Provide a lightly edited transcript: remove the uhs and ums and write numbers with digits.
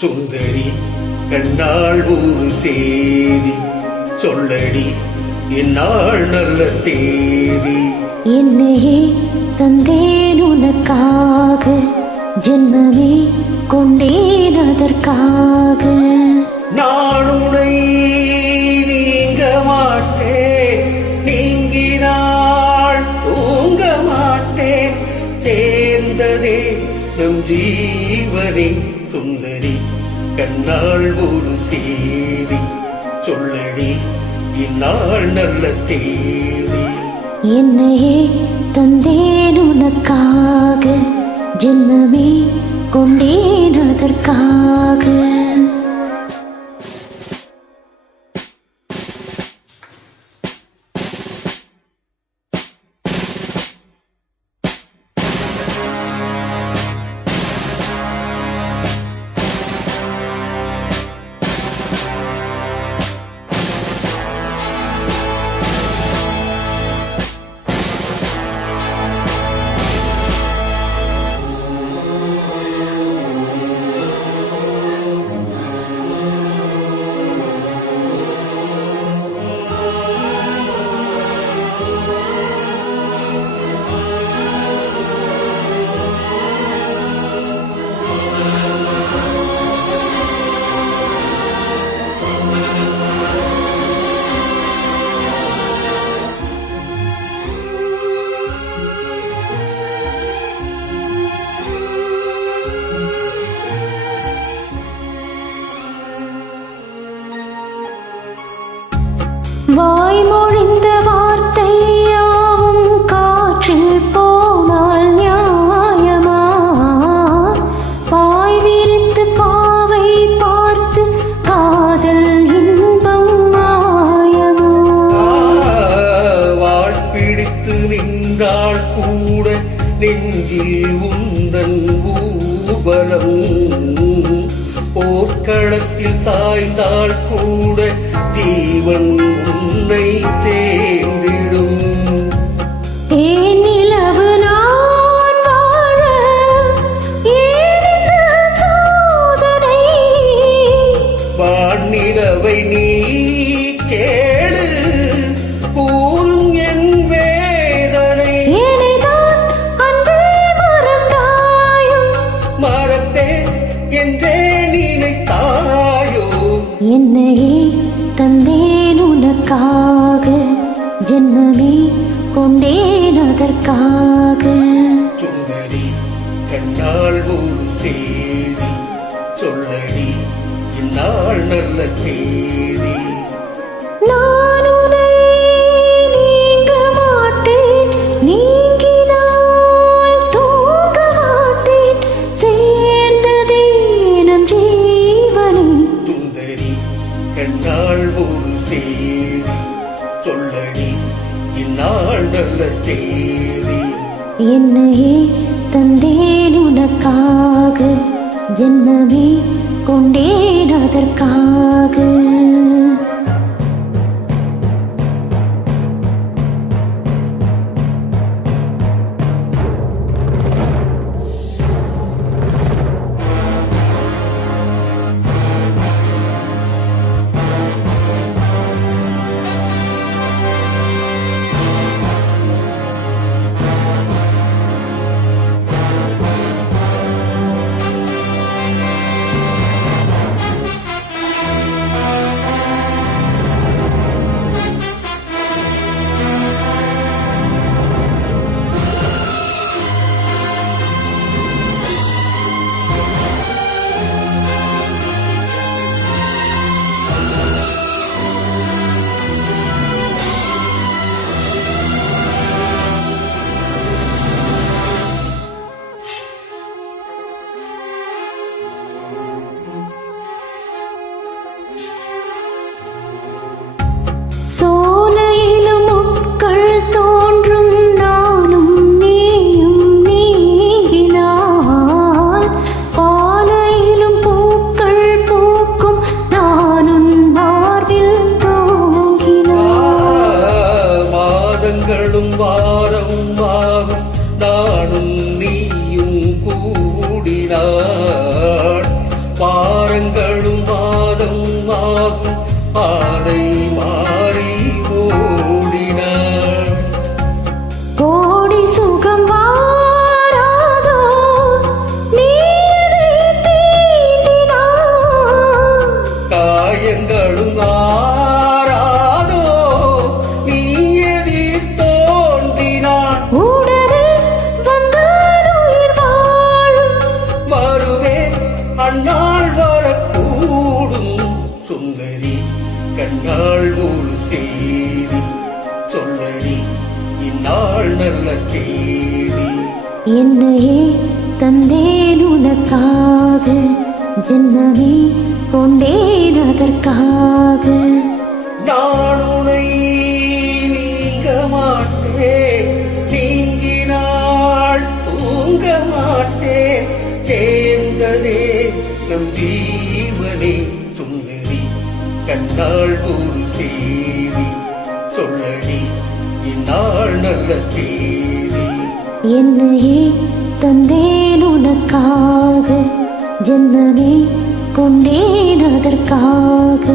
சுந்தரி கண்ணாள் ஒரு சேதி சொல்லடி என்னால் நல்ல தேதி. என்னையே தந்தேன் உனக்காக, ஜென்மமே கொண்டேன் அதற்காக. நான் உன்னை நீங்க மாட்டேன், நீங்கினால் தூங்க மாட்டேன். சேர்ந்ததே நம் ஜீவனே. சுந்தரி கண்ணாள் ஒரு சேதி சொல்லடி இந்நாள் நல்ல தேதி. என்னையே தந்தேன் உனக்காக, ஜென்மமே கொண்டேன் அதற்காக. வாய்மொழிந்த வார்த்தை யாவும் காற்றில் போனால் நியாயமா? பாய் விரித்து பாவை பார்த்து காதல் இன்பம் மாயமா? வாழ்பிடித்து நின்றால் கூட நெஞ்சில் உந்தன் ஊபலம், போர்க்களத்தில் சாய்ந்தால் கூட ஜீவன் உன்னை சேர்ந்திடும். நிலவு நான் வாழ ஏன் சோதனை? வானிலவை நீ கேளு கூறும் என் வேதனை. ஏனைதான் அன்பே மறந்தாயோ? மறப்பேன் என்றே நினைத்தாயோ? என்னையே தந்தேன் உனக்காக, ஜென்மமே கொண்டேன் அதற்காக. சுந்தரி கண்ணாள் ஒரு சேதி சொல்லடி இந்நாள் நல்ல தேதி. நான் உன்னை நீங்க மாட்டேன், நீங்கினால் தூங்க மாட்டேன். சேர்ந்ததே நம் ஜீவனே. சுந்தரி கண்ணாள் ஒரு சேதி சொல்லடி இந்நாள் நல்ல தேதி. என்னையே தந்தேன் உனக்காக, ஜென்மமே கொண்டேன் அதற்காக. சோலையிலும் முட்கள் தோன்றும் நானும் நீயும் நீங்கினால், பாலையிலும் பூக்கள் பூக்கும் நானும் மார்பில் தூங்கினான். மாதங்களும் வாரம் ஆகும் நானும் நீயும் கூடினாள். பார அந்நாள் வரக்கூடும் சுந்தரி கண்ணாள் ஒரு செய்தி சொல்லடி இந்நாள் நல்ல தேதி. என்னையே தந்தேன் உனக்காக, ஜென்மமே கொண்டேன் அதற்காக. நான் உனை நீங்க மாட்டேன், நீங்கினாள் தூங்க மாட்டேன். சேர்ந்ததே நம் ஜீவனே சுந்தரி கண்ணாள் ஒரு செய்தி சொல்லடி இந்நாள் நல்ல தேதி. என்னையே தந்தேன் உனக்காக, ஜென்மமே கொண்டேன் அதற்காக.